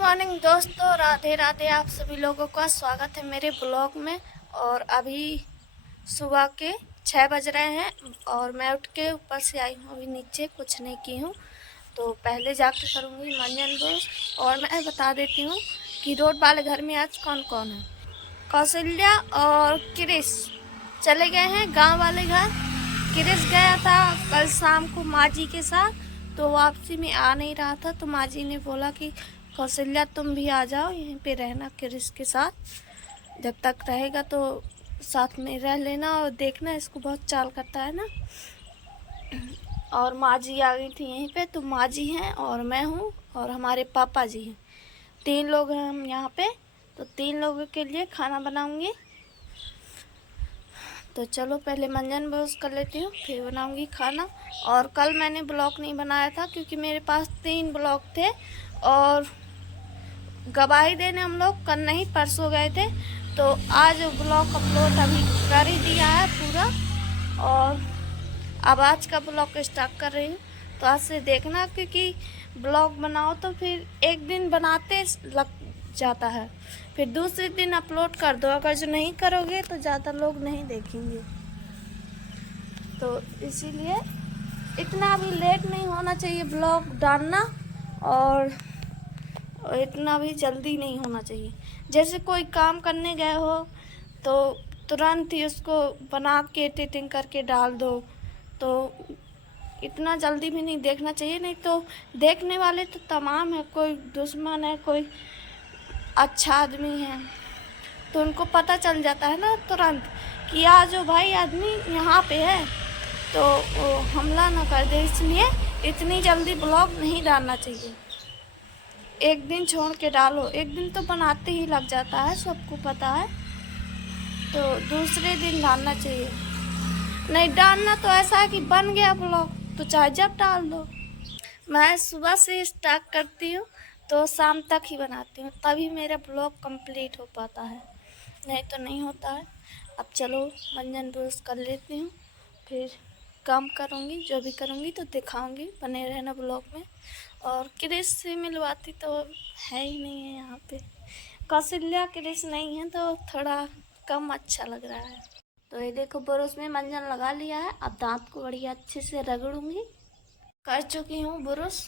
Morning दोस्तों, राधे राधे। आप सभी लोगों का स्वागत है मेरे ब्लॉग में। और अभी सुबह के 6 बज रहे हैं और मैं उठ के ऊपर से आई हूँ। अभी नीचे कुछ नहीं की हूँ, तो पहले जाकर करूँगी मंजन ब्रश। और मैं बता देती हूँ कि रोड वाले घर में आज कौन कौन है। कौशल्या और क्रिस चले गए हैं गांव वाले घर। क्रिस गया था कल शाम को माँ जी के साथ, तो वापसी में आ नहीं रहा था, तो माँ जी ने बोला कि कौशल्या तुम भी आ जाओ, यहीं पे रहना क्रिस के साथ। जब तक रहेगा तो साथ में रह लेना और देखना, इसको बहुत चाल करता है ना। और माँ जी आ गई थी यहीं पे, तो माँ जी हैं और मैं हूँ और हमारे पापा जी हैं। 3 लोग हैं हम यहाँ पे, तो 3 लोगों के लिए खाना बनाऊंगी। तो चलो पहले मंजन ब्रश कर लेती हूँ, फिर बनाऊंगी खाना। और कल मैंने ब्लॉग नहीं बनाया था क्योंकि मेरे पास 3 ब्लॉग थे और गवाही देने हम लोग कल नहीं परसों गए थे, तो आज ब्लॉग अपलोड अभी कर ही दिया है पूरा। और अब आज का ब्लॉग स्टार्ट कर रही हूँ, तो आज से देखना, क्योंकि ब्लॉग बनाओ तो फिर एक दिन बनाते लग जाता है, फिर दूसरे दिन अपलोड कर दो। अगर जो नहीं करोगे तो ज़्यादा लोग नहीं देखेंगे, तो इसीलिए इतना भी लेट नहीं होना चाहिए ब्लॉग डालना, और इतना भी जल्दी नहीं होना चाहिए। जैसे कोई काम करने गए हो तो तुरंत ही उसको बना के एडिटिंग करके डाल दो, तो इतना जल्दी भी नहीं देखना चाहिए। नहीं तो देखने वाले तो तमाम है, कोई दुश्मन है, कोई अच्छा आदमी है, तो उनको पता चल जाता है ना तुरंत कि आज जो भाई आदमी यहाँ पे है, तो वो हमला ना कर दे। इसलिए इतनी जल्दी ब्लॉग नहीं डालना चाहिए, एक दिन छोड़ के डालो। एक दिन तो बनाते ही लग जाता है, सबको पता है, तो दूसरे दिन डालना चाहिए। नहीं डालना तो ऐसा है कि बन गया ब्लॉग तो चाहे जब डाल दो। मैं सुबह से स्टार्ट करती हूँ तो शाम तक ही बनाती हूँ, तभी मेरा ब्लॉग कंप्लीट हो पाता है, नहीं तो नहीं होता है। अब चलो मंजन ब्रश कर लेती हूँ, फिर काम करूँगी, जो भी करूँगी तो दिखाऊँगी। बने रहना ब्लॉग में। और क्रिस से मिलवाती तो है ही नहीं है यहाँ पे, कौशल्या क्रिस नहीं है तो थोड़ा कम अच्छा लग रहा है। तो ये देखो ब्रश में मंजन लगा लिया है, अब दांत को बढ़िया अच्छे से रगड़ूंगी। कर चुकी हूँ ब्रश,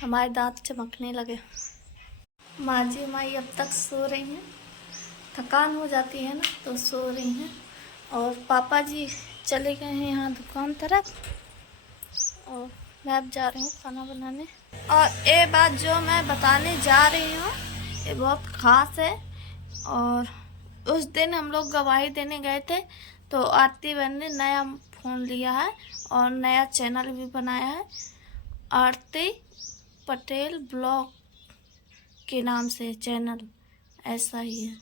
हमारे दांत चमकने लगे। माँ जी हमारी अब तक सो रही हैं, थकान हो जाती है ना तो सो रही हैं। और पापा जी चले गए हैं यहाँ दुकान तरफ, और मैं अब जा रही हूँ खाना बनाने। और ये बात जो मैं बताने जा रही हूँ ये बहुत ख़ास है। और उस दिन हम लोग गवाही देने गए थे, तो आरती बहन ने नया फ़ोन लिया है और नया चैनल भी बनाया है, आरती पटेल ब्लॉग के नाम से चैनल ऐसा ही है।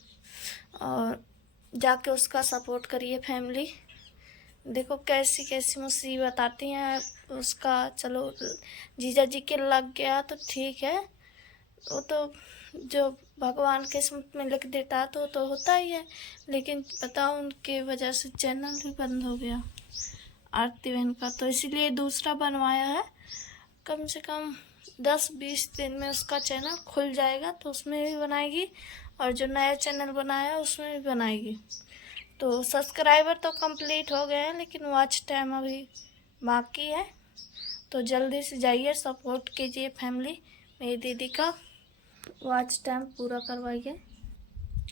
और जाके उसका सपोर्ट करिए फैमिली। देखो कैसी कैसी मुसीबत आती हैं उसका। चलो जीजा जी के लग गया तो ठीक है, वो तो जो भगवान किस्मत में लिख देता तो होता ही है, लेकिन बताओ उनके वजह से चैनल भी बंद हो गया आरती बहन का, तो इसीलिए दूसरा बनवाया है। कम से कम 10-20 दिन में उसका चैनल खुल जाएगा, तो उसमें भी बनाएगी, और जो नया चैनल बनाया उसमें भी बनाएगी। तो सब्सक्राइबर तो कंप्लीट हो गए हैं, लेकिन वॉच टाइम अभी बाकी है, तो जल्दी से जाइए सपोर्ट कीजिए फैमिली। मेरी दीदी का वॉच टाइम पूरा करवाइए।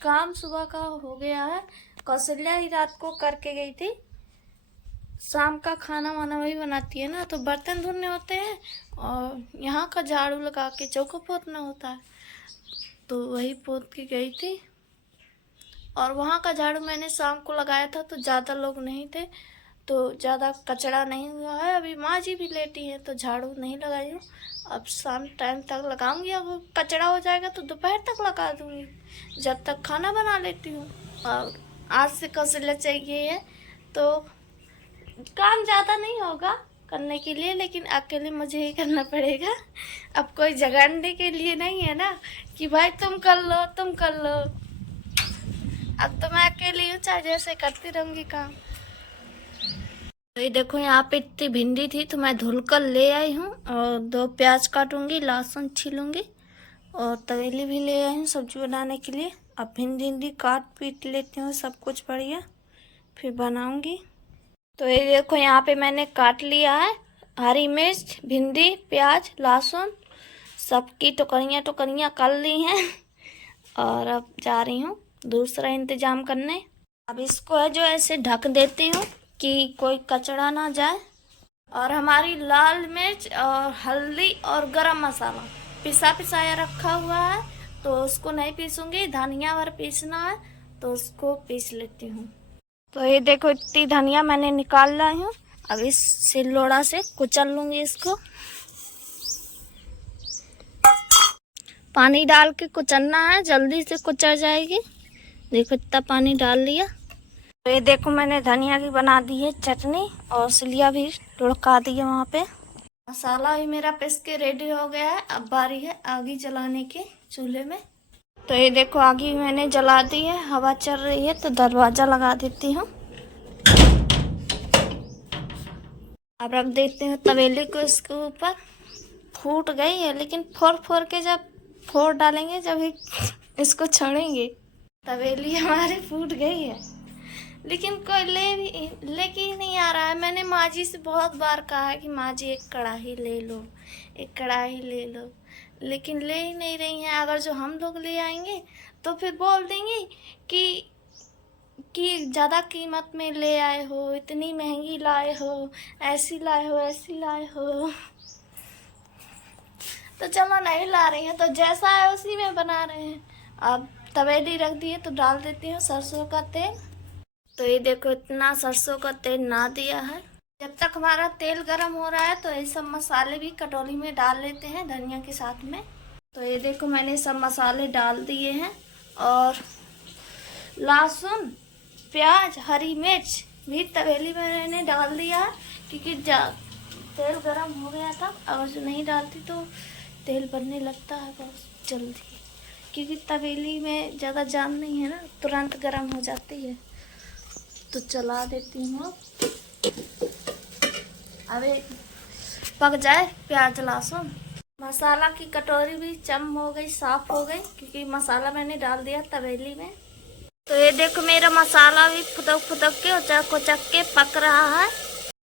काम सुबह का हो गया है, कौशल्या ही रात को करके गई थी। शाम का खाना वाना वही बनाती है ना, तो बर्तन धुलने होते हैं और यहाँ का झाड़ू लगा के चौका पोतना होता है, तो वही पोत के गई थी। और वहाँ का झाड़ू मैंने शाम को लगाया था, तो ज़्यादा लोग नहीं थे, तो ज़्यादा कचरा नहीं हुआ है। अभी माँ जी भी लेटी हैं तो झाड़ू नहीं लगाई हूँ, अब शाम टाइम तक लगाऊंगी। अब कचरा हो जाएगा तो दोपहर तक लगा दूँगी, जब तक खाना बना लेती हूँ। और आज से कौशल्या चाहिए है, तो काम ज़्यादा नहीं होगा करने के लिए, लेकिन अकेले मुझे ही करना पड़ेगा। अब कोई जगाने के लिए नहीं है ना कि भाई तुम कर लो तुम कर लो। अब तो मैं अकेली हूँ, चाहे जैसे करती रहूँगी काम। तो ये देखो यहाँ पे इतनी भिंडी थी तो मैं धुल कर ले आई हूँ, और 2 प्याज काटूंगी, लहसुन छीलूंगी और तवेली भी ले आई हूँ सब्जी बनाने के लिए। अब भिंडी काट पीट लेती हूँ सब कुछ बढ़िया, फिर बनाऊंगी। तो ये देखो यहाँ पे मैंने काट लिया है हरी मिर्च, भिंडी, प्याज, लहसुन सबकी टुकड़ियाँ कर ली हैं। और अब जा रही हूँ दूसरा इंतजाम करने। अब इसको है जो ऐसे ढक देती हूँ कि कोई कचरा ना जाए। और हमारी लाल मिर्च और हल्दी और गरम मसाला पिसाया रखा हुआ है, तो उसको नहीं पीसूंगी, धनिया और पीसना है तो उसको पीस लेती हूँ। तो ये देखो इतनी धनिया मैंने निकाल लाई हूँ। अब इस सिललोड़ा से कुचल लूँगी इसको। पानी डाल के कुचलना है, जल्दी से कुचल जाएगी। देखो इतना पानी डाल लिया। तो ये देखो मैंने धनिया की बना दी है चटनी और सिलिया भी लुढ़का दी है वहाँ पे। मसाला भी मेरा पिस के रेडी हो गया है। अब बारी है आगी जलाने के चूल्हे में। तो ये देखो आगी मैंने जला दी है, हवा चल रही है तो दरवाज़ा लगा देती हूँ। अब रख देती हूँ तवेली को इसके ऊपर। फूट गई है लेकिन फोड़ के जब फोड़ डालेंगे जब ही इसको छोड़ेंगे। तवेली हमारी फूट गई है लेकिन कोई लेके ही नहीं आ रहा है। मैंने माँ जी से बहुत बार कहा है कि माँ जी एक कढ़ाई ले लो, एक कढ़ाई ले लो, लेकिन ले ही नहीं रही हैं। अगर जो हम लोग ले आएंगे तो फिर बोल देंगे कि ज़्यादा कीमत में ले आए हो, इतनी महंगी लाए हो, ऐसी लाए हो, ऐसी लाए हो। तो चलो नहीं ला रही हैं तो जैसा है उसी में बना रहे हैं। अब तवेली रख दी है तो डाल देती हूँ सरसों का तेल। तो ये देखो इतना सरसों का तेल ना दिया है। जब तक हमारा तेल गर्म हो रहा है तो ये सब मसाले भी कटोरी में डाल लेते हैं धनिया के साथ में। तो ये देखो मैंने सब मसाले डाल दिए हैं और लहसुन, प्याज, हरी मिर्च भी तवेली में मैंने डाल दिया है क्योंकि तेल गर्म हो गया था। अगर जो नहीं डालती तो तेल बनने लगता है बहुत जल्दी, क्योंकि तवेली में ज़्यादा जान नहीं है ना, तुरंत गर्म हो जाती है। तो चला देती हूँ। अब पक जाए प्याज लहसुन। मसाला की कटोरी भी चम हो गई, साफ हो गई, क्योंकि मसाला मैंने डाल दिया तवेली में। तो ये देखो मेरा मसाला भी फुदक के उचक के पक रहा है।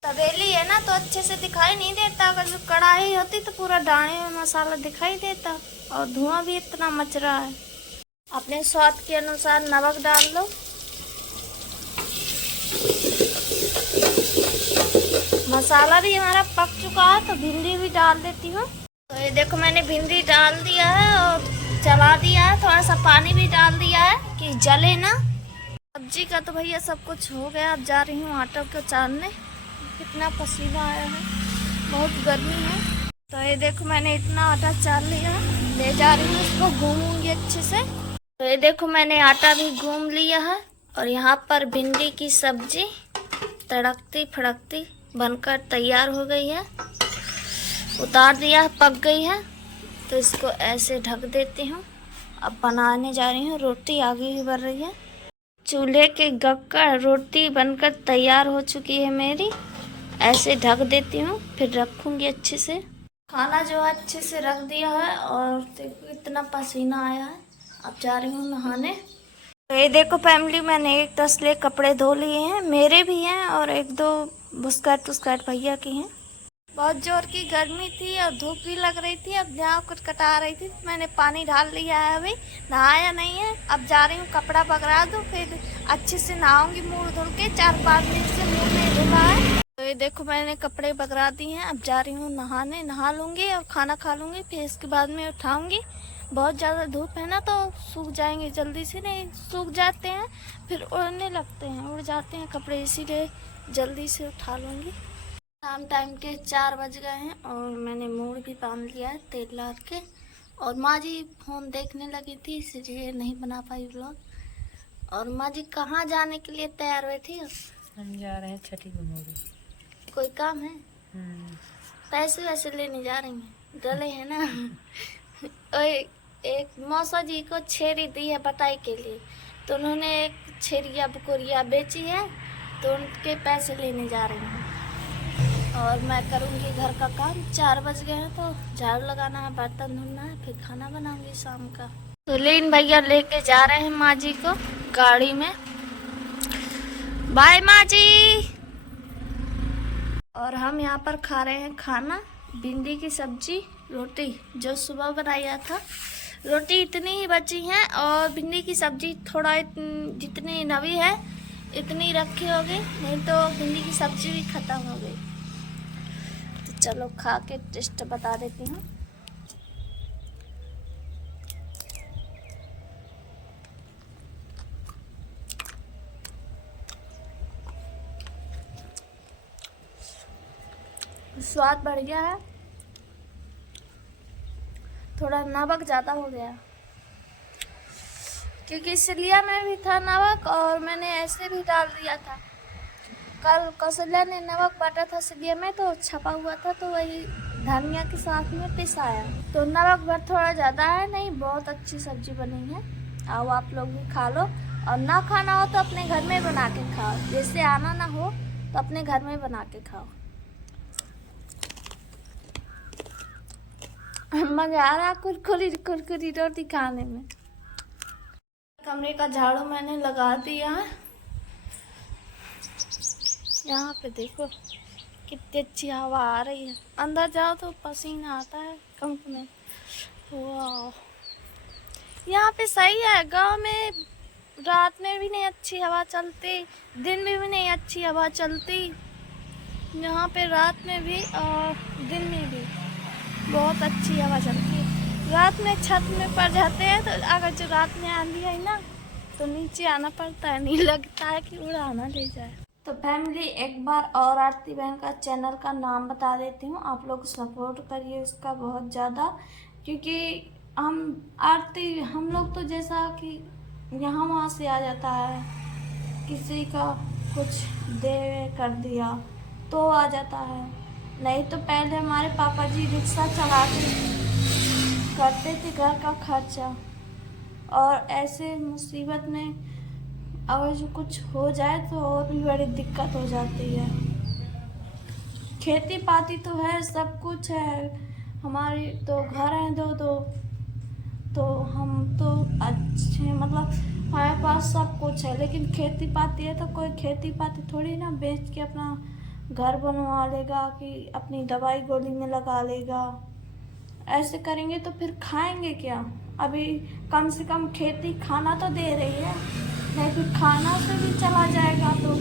तवेली है ना तो अच्छे से दिखाई नहीं देता। अगर जो कढ़ाई होती तो पूरा दाने में मसाला दिखाई देता। और धुआं भी इतना मच रहा है। अपने स्वाद के अनुसार नमक डाल लो। मसाला भी हमारा पक चुका है तो भिंडी भी डाल देती हूँ। तो ये देखो मैंने भिंडी डाल दिया है और चला दिया है। थोड़ा सा पानी भी डाल दिया है कि जले ना। सब्जी का तो भैया सब कुछ हो गया। अब जा रही हूँ आटा को चालने। कितना पसीना आया है, बहुत गर्मी है। तो ये देखो मैंने इतना आटा चाल लिया है, ले जा रही हूँ इसको, घूमूंगी अच्छे से। तो ये देखो मैंने आटा भी घूम लिया है और यहाँ पर भिंडी की सब्जी तड़कती फड़कती बनकर तैयार हो गई है। उतार दिया, पक गई है। तो इसको ऐसे ढक देती हूँ। अब बनाने जा रही हूँ रोटी। आगे ही बढ़ रही है। चूल्हे के गक्कर रोटी बनकर तैयार हो चुकी है मेरी। ऐसे ढक देती हूँ, फिर रखूँगी अच्छे से। खाना जो है अच्छे से रख दिया है और देखो इतना पसीना आया है। अब जा रही हूँ नहाने। तो ये देखो फैमिली, मैंने 1 तसले कपड़े धो लिए हैं, मेरे भी हैं और 1-2 बुस्कट भैया की हैं। बहुत जोर की गर्मी थी और धूप भी लग रही थी। अब यहाँ कुछ कटा रही थी, मैंने पानी डाल लिया है। अभी नहाया नहीं है। अब जा रही हूँ कपड़ा पकड़ा दूँ, फिर अच्छे से नहाऊंगी मुँह धुल के। 4-5 दिन से मुँह नहीं धुला है। तो ये देखो मैंने कपड़े पकड़ा दिए हैं। अब जा रही हूँ नहाने, नहा लूँगी और खाना खा लूँगी। फिर इसके बाद में उठाऊँगी। बहुत ज़्यादा धूप है ना तो सूख जाएंगे जल्दी से, नहीं सूख जाते हैं फिर उड़ने लगते हैं, उड़ जाते हैं कपड़े, इसीलिए जल्दी से उठा लूँगी। शाम टाइम के 4 बज गए हैं और मैंने मूड भी बांध लिया है तेल डाल के। और माँ जी फ़ोन देखने लगी थी, इसलिए नहीं बना पाई व्लॉग। और माँ जी कहाँ जाने के लिए तैयार हुए थी? हम जा रहे हैं छठी घुमोगे। कोई काम है? पैसे वैसे लेने जा रही हैं? डले है ना। एक मौसा जी को छेरी दी है बटाई के लिए, तो उन्होंने एक छेरिया बकोरिया बेची है, तो उनके पैसे लेने जा रही हैं। और मैं करूँगी घर का काम। 4 बज गए हैं तो झाड़ू लगाना है, बर्तन धुलना है, फिर खाना बनाऊंगी शाम का। तो लीन भैया लेके जा रहे हैं माँ जी को गाड़ी में। बाय माँ जी। और हम यहाँ पर खा रहे हैं खाना, भिंडी की सब्जी, रोटी जो सुबह बनाया था। रोटी इतनी ही बची है और भिंडी की सब्जी थोड़ा जितनी नवी है इतनी रखी होगी, नहीं तो भिंडी की सब्जी भी खत्म हो गई। तो चलो खा के टेस्ट बता देती हूँ। स्वाद बढ़ गया है, थोड़ा नमक ज़्यादा हो गया क्योंकि सिलिया में भी था नमक और मैंने ऐसे भी डाल दिया था। कल कौशल्या ने नमक बांटा था सिलिया में तो छपा हुआ था, तो वही धनिया के साथ में पिसाया। तो नमक भर थोड़ा ज़्यादा है, नहीं बहुत अच्छी सब्जी बनी है। आओ आप लोग भी खा लो, और ना खाना हो तो अपने घर में बना के खाओ। जैसे आना ना हो तो अपने घर में बना के खाओ। मजा आ रहा कुरकुरी कुरकुरी रोटी खाने में। कमरे का झाड़ू मैंने लगा दिया है। यहाँ पे देखो कितनी अच्छी हवा आ रही है। अंदर जाओ तो पसीना आता है कमरे में। वाह, यहाँ पे सही है। गांव में रात में भी नहीं अच्छी हवा चलती, दिन में भी नहीं अच्छी हवा चलती। यहाँ पे रात में भी और दिन में भी बहुत अच्छी हवा चलती है। रात में छत में पड़ जाते हैं तो अगर जो रात में आंधी है ना तो नीचे आना पड़ता है, नहीं लगता है कि उड़ा ना ले जाए। तो फैमिली एक बार और आरती बहन का चैनल का नाम बता देती हूँ। आप लोग सपोर्ट करिए उसका बहुत ज़्यादा, क्योंकि हम लोग तो जैसा कि यहाँ वहाँ से आ जाता है, किसी का कुछ दे कर दिया तो आ जाता है, नहीं तो पहले हमारे पापा जी रिक्शा चला के करते थे घर का खर्चा। और ऐसे मुसीबत में अगर जो कुछ हो जाए तो और भी बड़ी दिक्कत हो जाती है। खेती पाती तो है, सब कुछ है, हमारी तो घर हैं दो तो हम तो अच्छे, मतलब हमारे पास सब कुछ है। लेकिन खेती पाती है तो कोई खेती पाती थोड़ी ना बेच के अपना घर बनवा लेगा कि अपनी दवाई गोली में लगा लेगा। ऐसे करेंगे तो फिर खाएंगे क्या? अभी कम से कम खेती खाना तो दे रही है, नहीं फिर खाना से भी चला जाएगा तो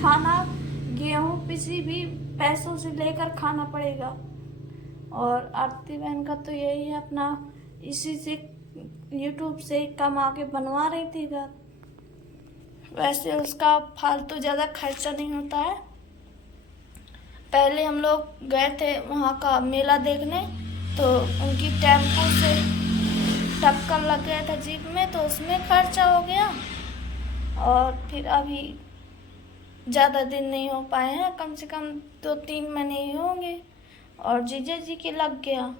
खाना गेहूँ किसी भी पैसों से लेकर खाना पड़ेगा। और आरती बहन का तो यही है, अपना इसी से यूट्यूब से कमा के बनवा रही थी घर। वैसे उसका फालतू ज़्यादा खर्चा नहीं होता है। पहले हम लोग गए थे वहाँ का मेला देखने, तो उनकी टेम्पो से टक्कर लग गया था जीप में, तो उसमें खर्चा हो गया। और फिर अभी ज़्यादा दिन नहीं हो पाए हैं, कम से कम 2-3 महीने ही होंगे, और जीजा जी के लग गया।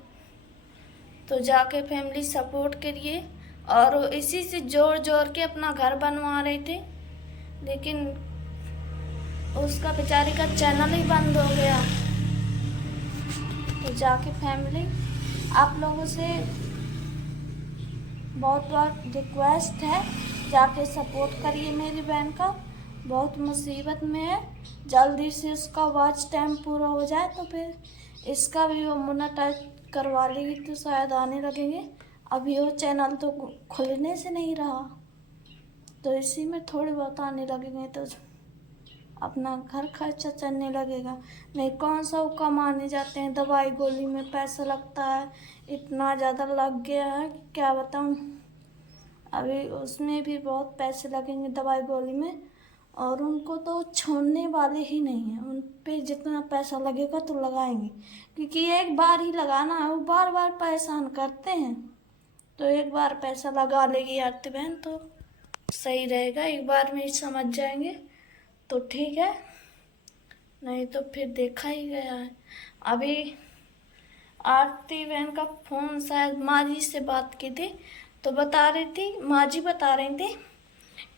तो जाके फैमिली सपोर्ट करिए। और इसी से जोड़ जोड़ के अपना घर बनवा रहे थे, लेकिन उसका बेचारी का चैनल ही बंद हो गया। तो जाके फैमिली आप लोगों से बहुत बहुत रिक्वेस्ट है, जाके सपोर्ट करिए मेरी बहन का। बहुत मुसीबत में है, जल्दी से उसका वॉच टाइम पूरा हो जाए तो फिर इसका भी वो मोनेटाइज करवा लेगी तो शायद आने लगेंगे। अभी वो चैनल तो खुलने से नहीं रहा, तो इसी में थोड़े बहुत आने लगेंगे तो अपना घर खर्चा चलने लगेगा। नहीं कौन सा वो कमाने जाते हैं, दवाई गोली में पैसा लगता है, इतना ज़्यादा लग गया है कि क्या बताऊँ। अभी उसमें भी बहुत पैसे लगेंगे दवाई गोली में, और उनको तो छोड़ने वाले ही नहीं हैं। उन पे जितना पैसा लगेगा तो लगाएंगे, क्योंकि एक बार ही लगाना है, वो बार बार परेशान करते हैं। तो एक बार पैसा लगा लेगी आरती बहन तो सही रहेगा, एक बार में ही समझ जाएंगे तो ठीक है, नहीं तो फिर देखा ही गया है। अभी आरती बहन का फ़ोन शायद माँ जी से बात की थी, तो बता रही थी, माँ जी बता रही थी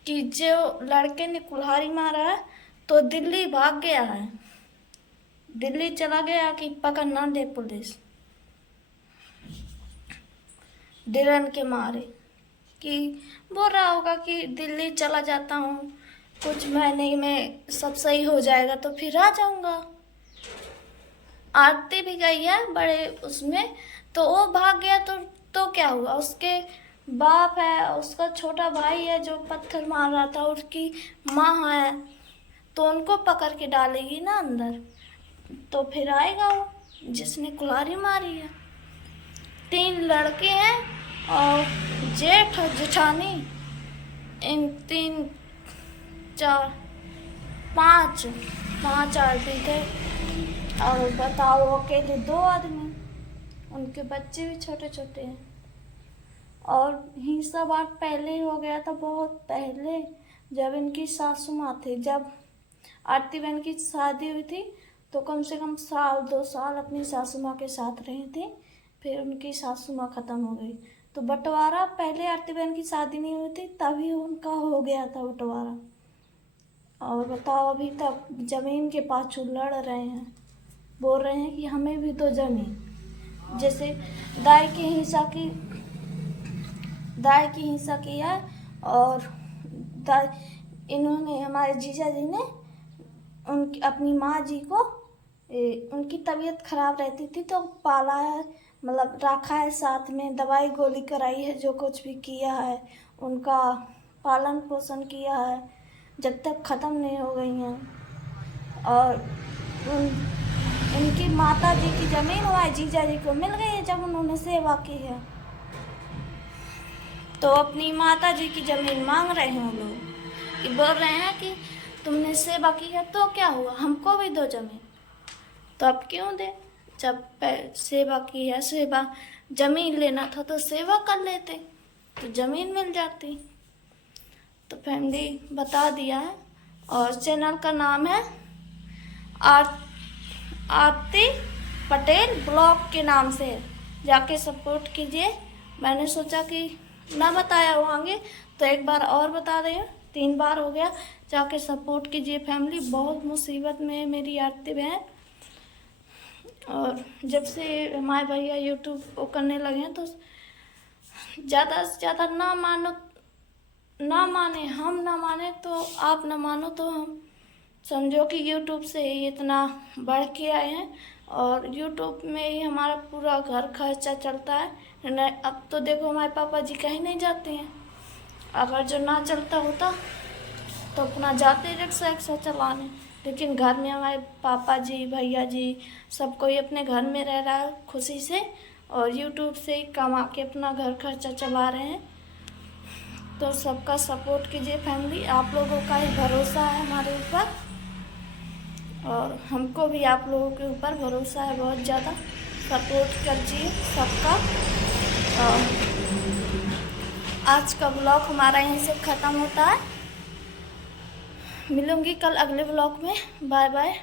कि जो लड़के ने कुल्हाड़ी मारा है तो दिल्ली भाग गया है। दिल्ली चला गया कि पकड़ ना दे पुलिस, डरन के मारे, कि बोल रहा होगा कि दिल्ली चला जाता हूँ, कुछ महीने में सब सही हो जाएगा तो फिर आ जाऊँगा। आरती भी गई है बड़े उसमें, तो वो भाग गया तो क्या हुआ? उसके बाप है, उसका छोटा भाई है जो पत्थर मार रहा था, उसकी माँ है, तो उनको पकड़ के डालेगी ना अंदर, तो फिर आएगा वो जिसने कुल्हाड़ी मारी है। 3 लड़के हैं और जेठ और जेठानी, इन 3 4 5 आदमी थे। और बताओ अकेले 2 आदमी, उनके बच्चे भी छोटे छोटे हैं। और हिंसा बात पहले ही हो गया था, बहुत पहले, जब इनकी सासू माँ थी, जब आरती बहन की शादी हुई थी तो कम से कम 1-2 साल अपनी सासू माँ के साथ रही थी, फिर उनकी सासू माँ ख़त्म हो गई। तो बंटवारा पहले आरती बहन की शादी नहीं हुई थी तभी उनका हो गया था बंटवारा। और बताओ अभी तक ज़मीन के पाछू लड़ रहे हैं, बोल रहे हैं कि हमें भी तो ज़मीन, जैसे दाई की हिंसा की है। और इन्होंने, हमारे जीजा जी ने उनकी अपनी माँ जी को, उनकी तबीयत खराब रहती थी तो पाला है, मतलब रखा है, साथ में दवाई गोली कराई है, जो कुछ भी किया है उनका पालन पोषण किया है जब तक ख़त्म नहीं हो गई हैं। और उनकी माता जी की ज़मीन हमारे जीजा जी को मिल गई है जब उन्होंने सेवा की है, तो अपनी माता जी की ज़मीन मांग रहे हैं लोग, कि बोल रहे हैं कि तुमने सेवा की है तो क्या हुआ, हमको भी दो ज़मीन। तो अब क्यों दे, जब सेवा की है, सेवा ज़मीन लेना था तो सेवा कर लेते तो ज़मीन मिल जाती। तो फैमिली बता दिया है। और चैनल का नाम है आरती पटेल ब्लॉग के नाम से, जाके सपोर्ट कीजिए। मैंने सोचा कि ना बताया हो आगे तो एक बार और बता रहे हैं, 3 बार हो गया, जाके सपोर्ट कीजिए फैमिली। बहुत मुसीबत में है मेरी आरती बहन, और जब से हमारे भैया यूट्यूब वो करने लगे हैं तो ज़्यादा से ज़्यादा ना माने, हम ना माने तो आप ना मानो तो हम समझो कि यूट्यूब से ही इतना बढ़ के आए हैं, और यूट्यूब में ही हमारा पूरा घर खर्चा चलता है। अब तो देखो हमारे पापा जी कहीं नहीं जाते हैं, अगर जो ना चलता होता तो अपना जाते रिक्शा चलाने, लेकिन घर में हमारे पापा जी, भैया जी, सब कोई अपने घर में रह रहा है खुशी से, और यूट्यूब से ही कमा के अपना घर खर्चा चला रहे हैं। तो सबका सपोर्ट कीजिए फैमिली, आप लोगों का ही भरोसा है हमारे ऊपर, और हमको भी आप लोगों के ऊपर भरोसा है बहुत ज़्यादा। सपोर्ट कीजिए सबका। और आज का ब्लॉग हमारा यहीं से ख़त्म होता है, मिलूँगी कल अगले ब्लॉग में। Bye bye.